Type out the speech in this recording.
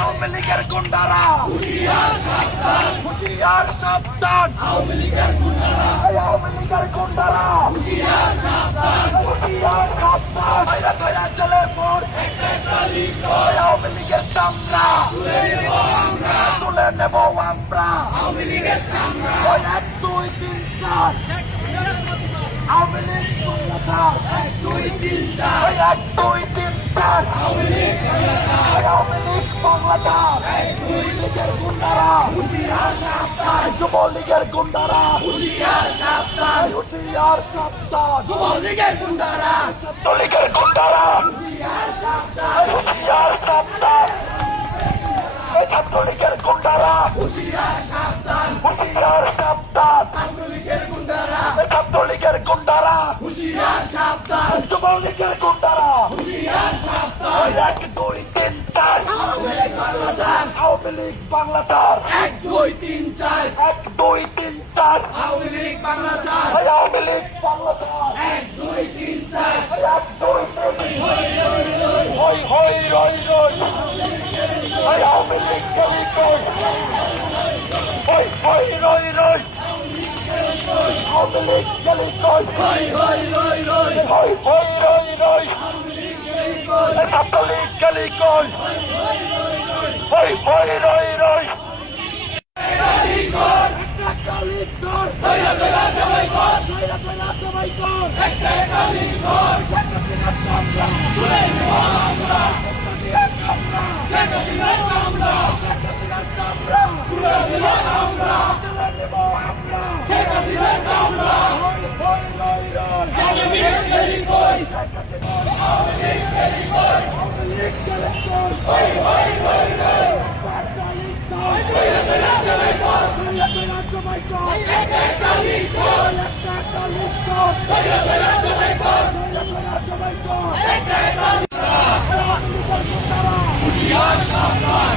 আওয়ামী লীগের গুন্ডারা হুঁশিয়ার সাবধান, আওয়ামী লীগের গুন্ডারা হুঁশিয়ার সাবধান, জেলের পর আওয়ামী লীগের চামড়া তুলে নেব আমরা, আওয়ামী লীগের চামড়া 1 2 3 4 আওয়ামী লীগ 1 2 3 4 1 2 3 4 আওয়ামী লীগ বাংলাদেশ 1 2 লীগের গুন্ডারা হুঁশিয়ার সাবধান, যুবলীগের গুন্ডারা হুঁশিয়ার সাবধান, যুবলীগের গুন্ডারা ছাত্রলীগের গুন্ডারা হুঁশিয়ার সাবধান, ছাত্রলীগের গুন্ডারা হুঁশিয়ার সাবধান, ছাত্রলীগের গুন্ডারা হুঁশিয়ার সাবধান, যুবলীগের গুন্ডারা হুঁশিয়ার সাবধান 1 2 3 4 আওয়ামী লীগ বাংলাদেশ 1 2 3 4 1 2 3 4 আওয়ামী লীগ বাংলাদেশ 1 2 3 4 1 2 3 হই হই রই রই আওয়ামী লীগ গলি কই হই হই রই রই আওয়ামী লীগ গলি কই হই হই রই রই হই হই রই রই আওয়ামী লীগ গলি কই ছাত্রলীগ গলি কই হই হই রই রই হুঁশিয়ার সাবধান